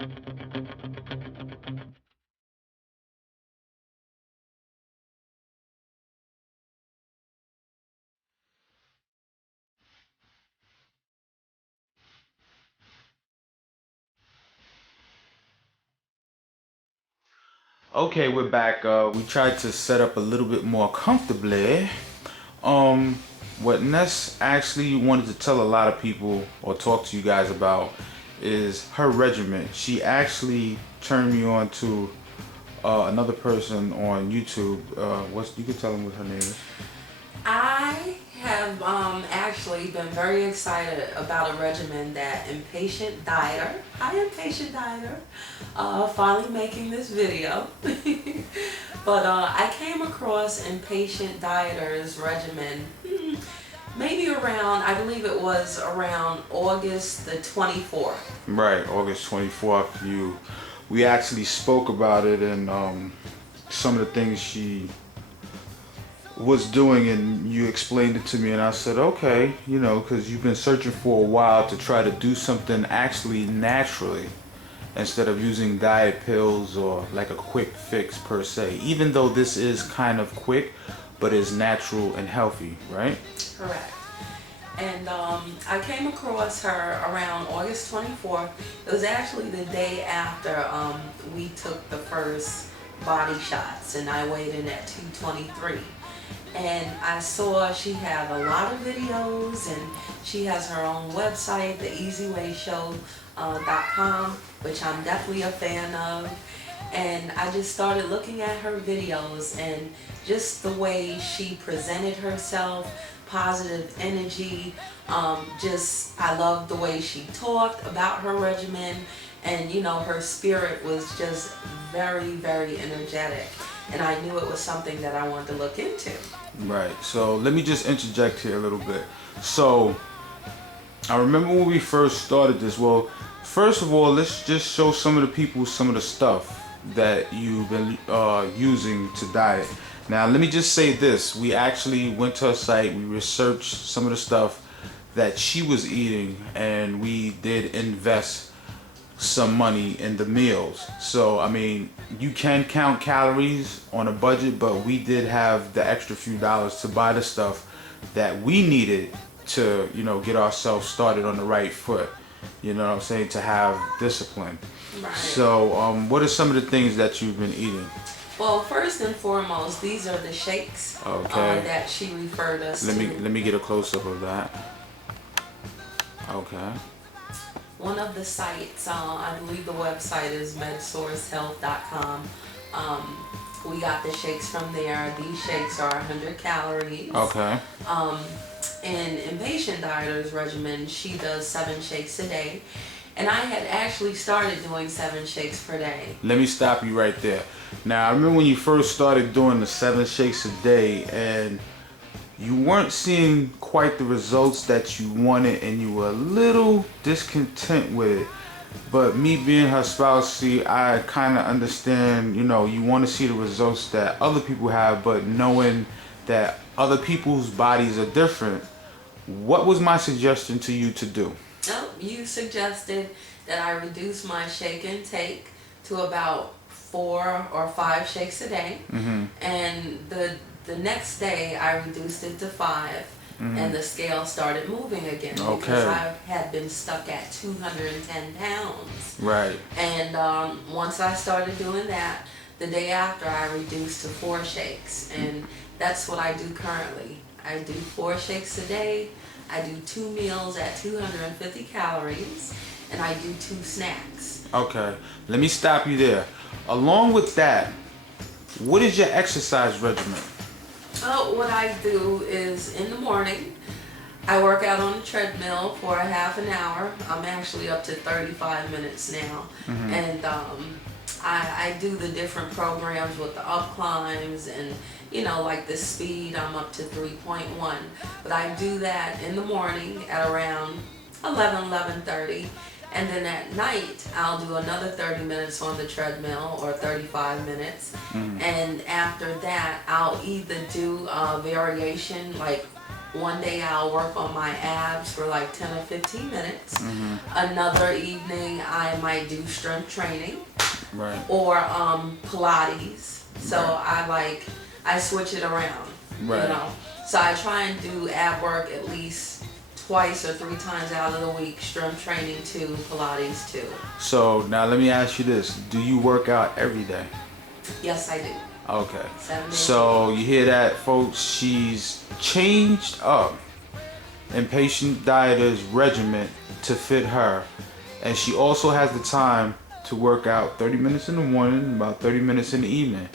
Okay, we're back. We tried to set up a little bit more comfortably. Um, what Ness actually wanted to tell a lot of people or talk to you guys about is her regimen. She actually turned me on to another person on YouTube. What's you can tell them what her name is. I have actually been very excited about a regimen that Impatient Dieter, hi Impatient Dieter, finally making this video. But I came across Impatient Dieter's regimen maybe around, I believe it was around August the 24th. Right, August 24th. We actually spoke about it and some of the things she was doing, and you explained it to me, and I said, okay, because you've been searching for a while to try to do something actually naturally instead of using diet pills or like a quick fix per se, even though this is kind of quick but is natural and healthy, right? Correct. And I came across her around August 24th. It was actually the day after we took the first body shots, and I weighed in at 223. And I saw she had a lot of videos, and she has her own website, theeasywayshow.com, which I'm definitely a fan of. And I just started looking at her videos and just the way she presented herself, positive energy. I loved the way she talked about her regimen, and her spirit was just very, very energetic. And I knew it was something that I wanted to look into. Right. So let me just interject here a little bit. So I remember when we first started this. Well, first of all, let's just show some of the people some of the stuff that you've been using to diet. Now, let me just say this. We actually went to her site. We researched some of the stuff that she was eating, and we did invest some money in the meals. So, I mean, you can count calories on a budget, but we did have the extra few dollars to buy the stuff that we needed to, get ourselves started on the right foot. You know what I'm saying? To have discipline. Right. So, what are some of the things that you've been eating? Well, first and foremost, these are the shakes Okay. that she referred us Let to. me get a close up of that. Okay. One of the sites, I believe the website is medsourcehealth.com. We got the shakes from there. These shakes are 100 calories. Okay. In Impatient Dieter's regimen, she does 7 shakes a day. And I had actually started doing 7 shakes per day. Let me stop you right there. Now, I remember when you first started doing the 7 shakes a day, and you weren't seeing quite the results that you wanted, and you were a little discontent with it. But me being her spouse, see, I kind of understand, you want to see the results that other people have, but knowing that other people's bodies are different, what was my suggestion to you to do? No, you suggested that I reduce my shake intake to about 4 or 5 shakes a day. And the next day I reduced it to 5, and the scale started moving again because I had been stuck at 210 pounds. Right. And once I started doing that, the day after I reduced to 4 shakes, and that's what I do currently. I do 4 shakes a day. I do 2 meals at 250 calories, and I do 2 snacks. Okay, let me stop you there. Along with that, what is your exercise regimen? Oh, what I do is in the morning, I work out on the treadmill for a half an hour. I'm actually up to 35 minutes now. And I do the different programs with the up climbs and, like the speed, I'm up to 3.1. But I do that in the morning at around 11:30. And then at night, I'll do another 30 minutes on the treadmill or 35 minutes. And after that, I'll either do a variation like One day I'll work on my abs for like 10 or 15 minutes. Another evening I might do strength training. Right. Or Pilates. So Right. I switch it around. Right. You know. So I try and do ab work at least twice or 3 times out of the week, strength training too, Pilates too. So now let me ask you this: do you work out every day? Yes, I do. Okay. 7 days. So you hear that, folks? She's changed up Impatient Dieter's regimen to fit her, and she also has the time to work out 30 minutes in the morning, about 30 minutes in the evening.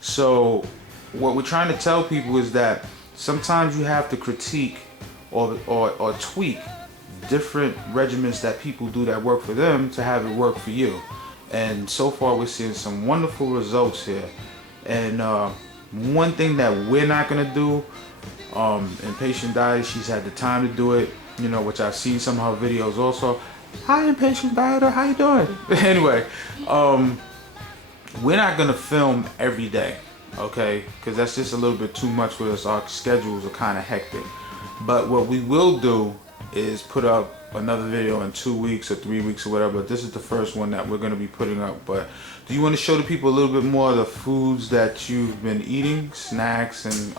So what we're trying to tell people is that sometimes you have to critique or tweak different regimens that people do that work for them to have it work for you. And so far we're seeing some wonderful results here. And one thing that we're not gonna do, Impatient Diet, she's had the time to do it, you know, which I've seen some of her videos also. Hi, Impatient Dieter, how you doing? Anyway, we're not gonna film every day, okay? Because that's just a little bit too much for us. Our schedules are kind of hectic. But what we will do is put up another video in 2 weeks or 3 weeks or whatever. But this is the first one that we're gonna be putting up. But do you want to show the people a little bit more of the foods that you've been eating, snacks and